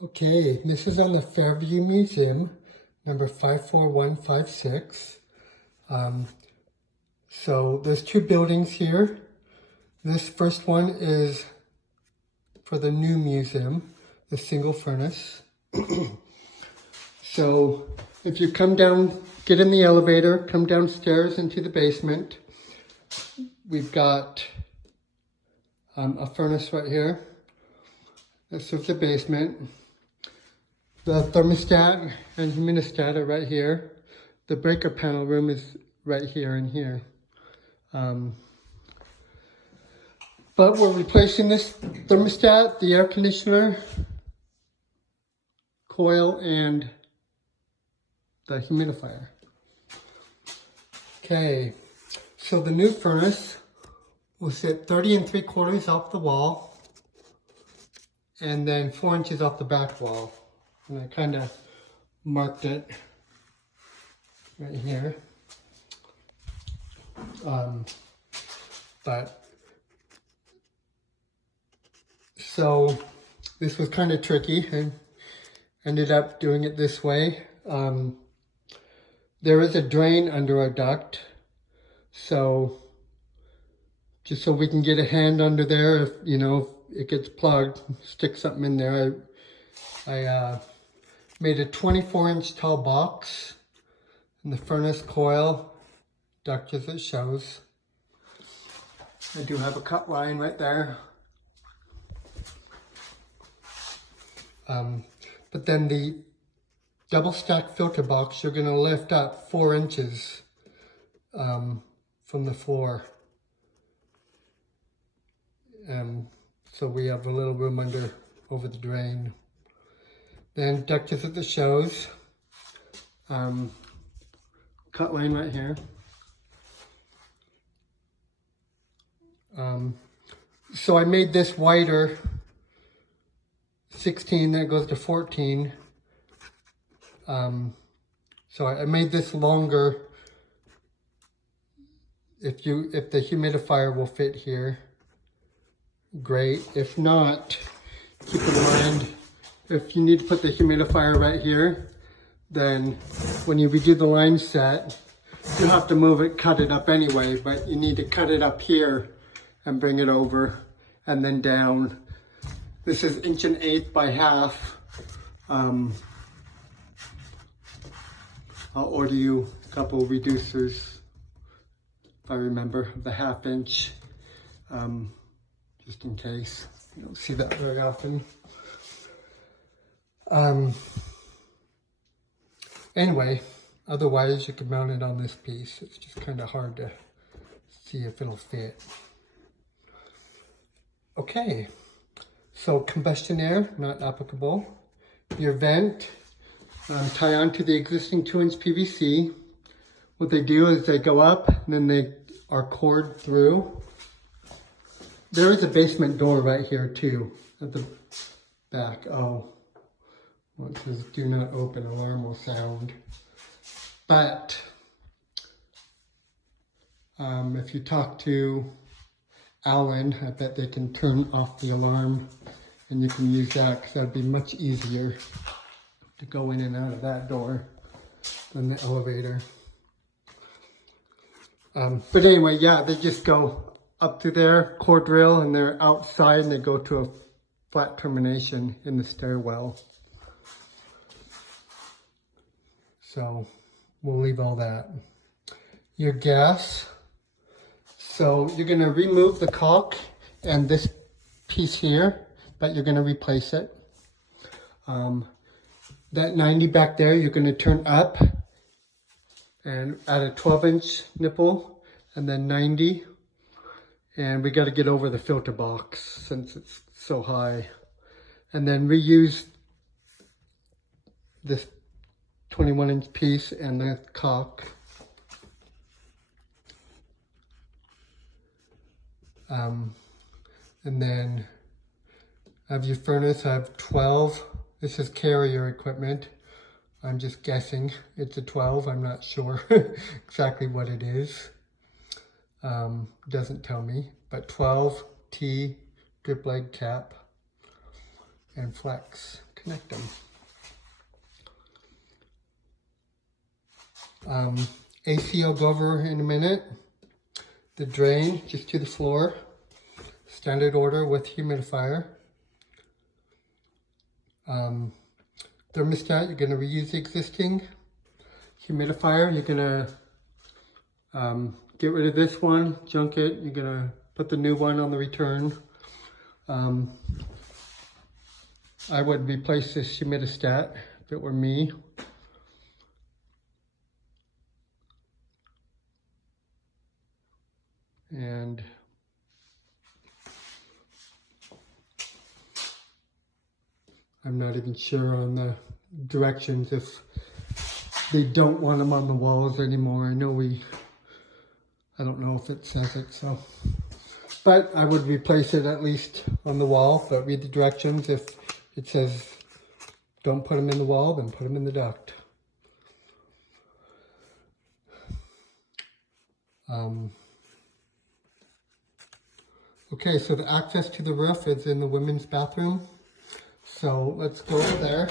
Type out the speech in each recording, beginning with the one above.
Okay, this is on the Fairview Museum, number 54156. So there's two buildings here. This first one is for the new museum, the single furnace. So if you come down, get in the elevator, come downstairs into the basement, we've got a furnace right here. This is the basement. The thermostat and humidistat are right here. The breaker panel room is right here and here. But we're replacing this thermostat, the air conditioner, coil, and the humidifier. Okay, so the new furnace will sit 30 3/4 off the wall and then 4 inches off the back wall. And I kind of marked it right here. So this was kind of tricky and ended up doing it this way. There is a drain under our duct, so just so we can get a hand under there if, it gets plugged, stick something in there. I made a 24-inch tall box and the furnace coil duct as it shows. I do have a cut line right there. But then the double stack filter box, you're going to lift up 4 inches from the floor. So we have a little room over the drain. Then duct as it shows. Cut line right here. So I made this wider, 16, then it goes to 14. So I made this longer if the humidifier will fit here, great. If not, keep in mind, if you need to put the humidifier right here, then when you redo the line set, you have to move it, cut it up anyway, but you need to cut it up here and bring it over and then down. This is 1.8" by 1/2. I'll order you a couple reducers, if I remember, the 1/2 inch, just in case. You don't see that very often. Anyway, otherwise you can mount it on this piece. It's just kind of hard to see if it'll fit. Okay, so combustion air, not applicable. Your vent, tie onto the existing 2-inch PVC. What they do is they go up and then they are cored through. There is a basement door right here too, at the back. Oh, well, it says do not open, alarm will sound. But if you talk to Alan, I bet they can turn off the alarm and you can use that, because that would be much easier to go in and out of that door than the elevator. But anyway, yeah, they just go up through there, core drill, and they're outside and they go to a flat termination in the stairwell. So we'll leave all that. Your gas. So you're going to remove the caulk and this piece here, but you're going to replace it. That 90 back there, you're going to turn up and add a 12-inch nipple and then 90. And we got to get over the filter box since it's so high. And then reuse this 21-inch piece and the caulk. And then I have your furnace. I have 12. This is carrier equipment. I'm just guessing it's a 12. I'm not sure exactly what it is. Doesn't tell me, but 12 T drip leg cap and flex. connect them. AC I'll go over in a minute. The drain just to the floor. Standard order with humidifier. Thermostat, you're going to reuse the existing. Humidifier, you're going to get rid of this one, junk it. You're going to put the new one on the return. I would replace this humidistat if it were me. And I'm not even sure on the directions if they don't want them on the walls anymore. I don't know if it says it, so. But I would replace it at least on the wall, but read the directions. If it says don't put them in the wall, then put them in the duct. Okay, so the access to the roof is in the women's bathroom. So let's go over there.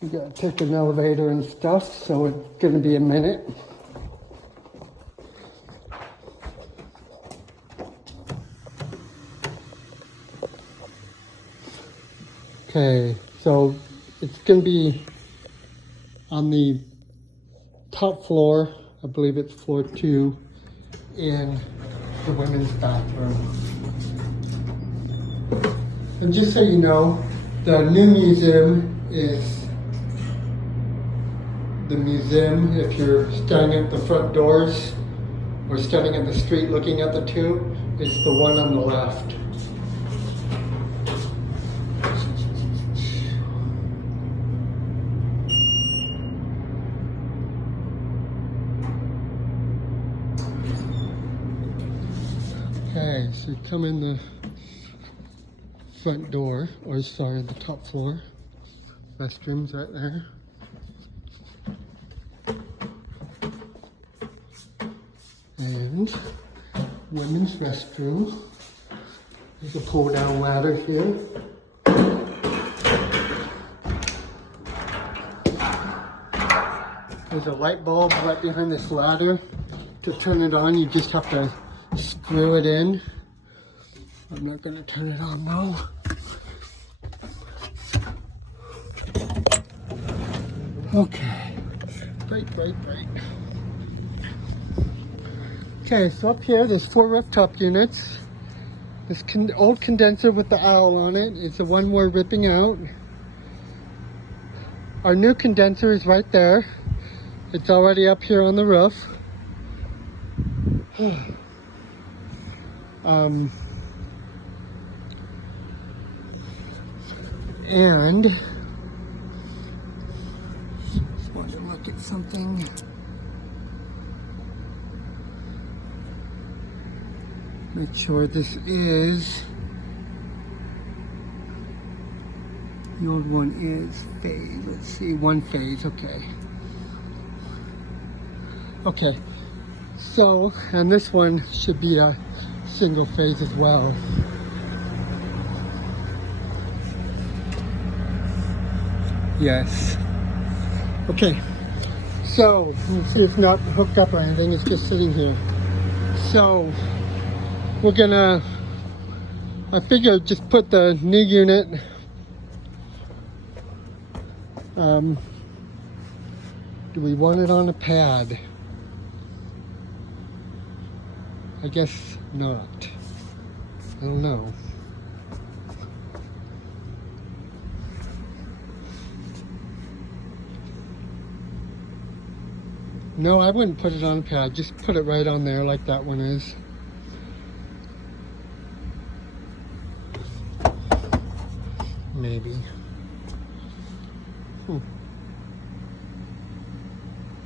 We gotta take an elevator and stuff, so it's gonna be a minute. Okay, so it's gonna be on the top floor, I believe it's floor 2, in the women's bathroom. And just so you know, the new museum is the museum, if you're standing at the front doors or standing in the street looking at the two, it's the one on the left. Okay, so you come in the front door, or sorry, the top floor. Restrooms right there. And women's restroom. There's a pull down ladder here. There's a light bulb right behind this ladder. To turn it on, you just have to screw it in. I'm not going to turn it on now. Okay. Right. Okay, so up here, there's 4 rooftop units. This old condenser with the owl on it is the one we're ripping out. Our new condenser is right there. It's already up here on the roof. And just want to look at something. Make sure this is, the old one is phase. Let's see, 1 phase, okay. Okay, so, and this one should be a single phase as well. Yes. Okay, so, it's not hooked up or anything, it's just sitting here. So, we're gonna, I figured just put the new unit, do we want it on a pad? I guess not. I don't know. No, I wouldn't put it on a pad. Just put it right on there like that one is. Maybe.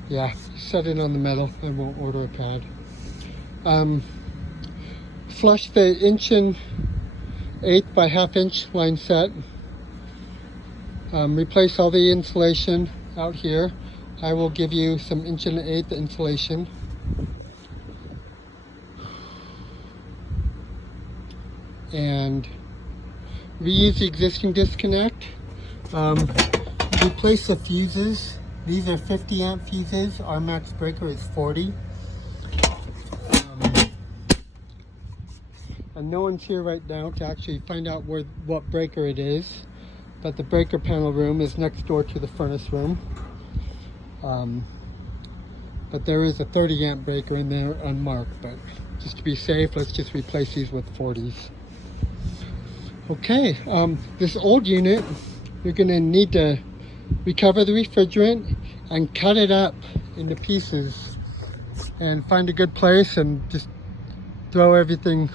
Yeah, set it on the metal. I won't order a pad. Flush the 1 1/8 by 1/2 inch line set. Replace all the insulation out here. I will give you some 1/8" insulation. And reuse the existing disconnect. Replace the fuses. These are 50 amp fuses. Our max breaker is 40. And no one's here right now to actually find out what breaker it is. But the breaker panel room is next door to the furnace room. But there is a 30 amp breaker in there unmarked. But just to be safe, let's just replace these with 40s. Okay, this old unit, you're going to need to recover the refrigerant and cut it up into pieces and find a good place and just throw everything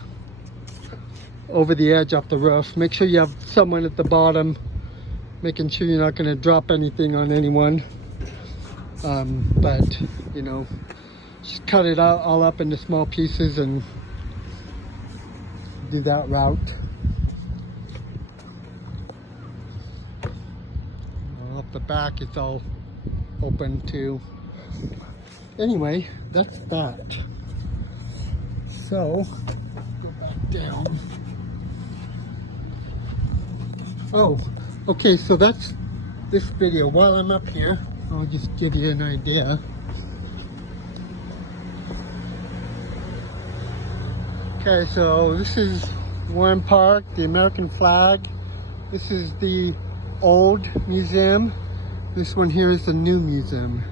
over the edge off the roof. Make sure you have someone at the bottom, making sure you're not going to drop anything on anyone. But, you know, just cut it out all up into small pieces and do that route. Up the back, it's all open too. Anyway, that's that. So, go back down. Oh, okay, so that's this video. While I'm up here, I'll just give you an idea. Okay, so this is Warren Park, the American flag. This is the old museum. This one here is the new museum.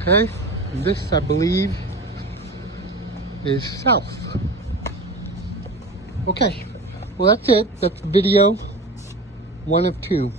Okay, and this, I believe, is south. Okay, well that's it. That's video 1 of 2.